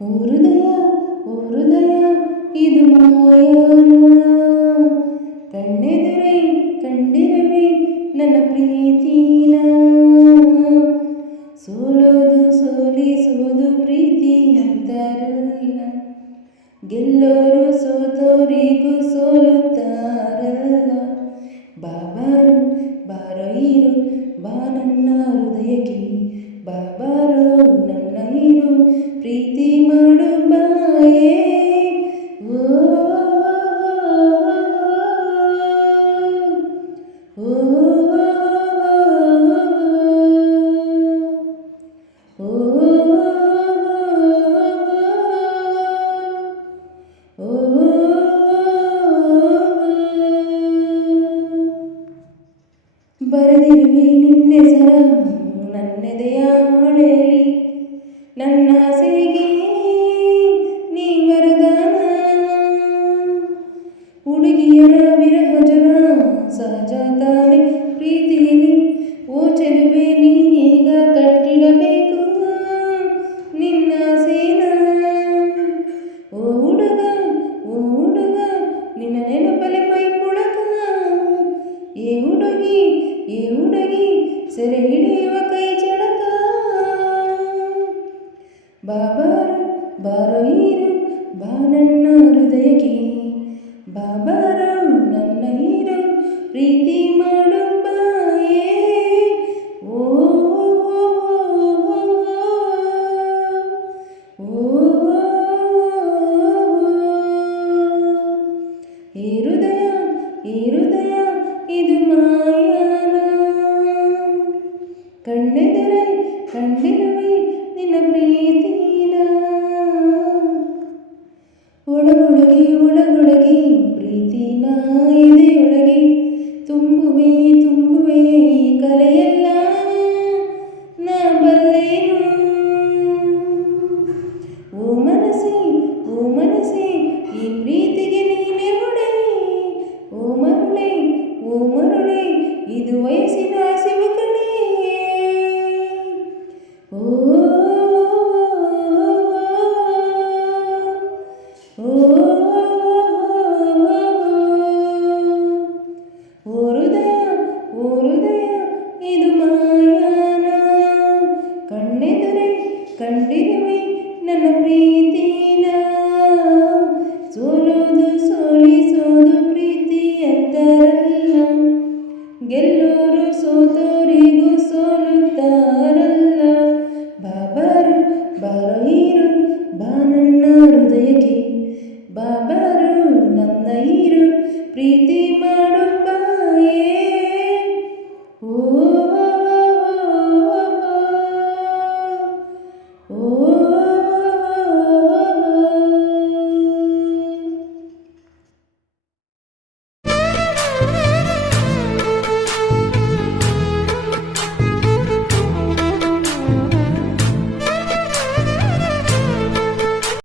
ಓ ಹೃದಯ ಓ ಹೃದಯ ಇದು ಮಾಯಾನ, ಕಣ್ಣೆದುರೇ ಕಂಡಿರುವೆ ನನ್ನ ಪ್ರೀತಿನ. ಸೋಲೋದು ಸೋಲಿಸೋದು ಪ್ರೀತಿ ಅಂತಾರಲ್ಲ, ಗೆಲ್ಲೋರು ಸೋತೋರಿಗೂ ಸೋಲುತ್ತಾರಲ್ಲ. ಬಾಬಾರು ಬಾರೋ ಹೀರೋ ಬಾ ನನ್ನ ಹೃದಯಕ್ಕೆ, ಬಾಬಾರೋ ನನ್ನ ಹೀರೋ ಪ್ರೀತಿ ಮಾಡು ಬಾಯೇ. ಓ ಓ ಬರೆದಿರುವೆ ನಿನ್ನೆಸರ ನನ್ನೆದೆಯ ಹಾಳೆಯಲ್ಲಿ, ನನ್ನ ಆಸೆಗೆ ನೀ ವರದಾನ. ಹುಡುಗಿಯರ ವಿರಹ ಜನ ಸಹಜ ತಾನೆ ಪ್ರೀತಿಲಿ, ಓ ಚೆಲುವೆ ನೀನೀಗ ಕಟ್ಟಿಡಬೇಕು ನಿನ್ನ ಸೇನ. ಓ ಹುಡುಗ ನಿನ್ನ ನೆನಪಲೆ ಮೈ ಪುಳಕ, ಏ ಹುಡುಗಿ ಸೆರೆ ಹಿಡಿಯುವ ಕೈ ಚಳಕ. ಬಾಬಾರು ಬಾರೋ ಹೀರೋ ಬಾ ನನ್ನ ಹೃದಯಕ್ಕೆ, ಬಾಬಾರೋ ನನ್ನ ಹೀರೋ ಪ್ರೀತಿ ಮಾಡು ಬಾಯೇ. ಓ ಈ ಹೃದಯ ಇದು ಮಾಯಾನ, ಕಣ್ಣೆದುರೇ ಕಂಡಿರುವೆ ನಿನ್ನ ಪ್ರೀತಿನ. ಒಳಗೊಳಗೆ ಪ್ರೀತಿನ ಎದೆಯೊಳಗೆ ತುಂಬುವೆ ಈ ಕಲೆಯೆಲ್ಲ ನಾ ಬಲ್ಲೆನು. ಓ ಮನಸ್ಸೇ ಈ ಪ್ರೀತಿಗೆ ನೀನೆ ಹೊಡೆ. ಓ ಮರುಳೆ ಇದು ವಯಸ್ಸಿನ ಹಸಿವು ಕಣೆ. ಓ ಹೃದಯ ಇದು ಮಾಯಾನ, ಕಣ್ಣೆದುರೇ ಕಂಡಿರುವೆ ನನ್ನ ಪ್ರೀತಿನ. ಸೋಲೋದು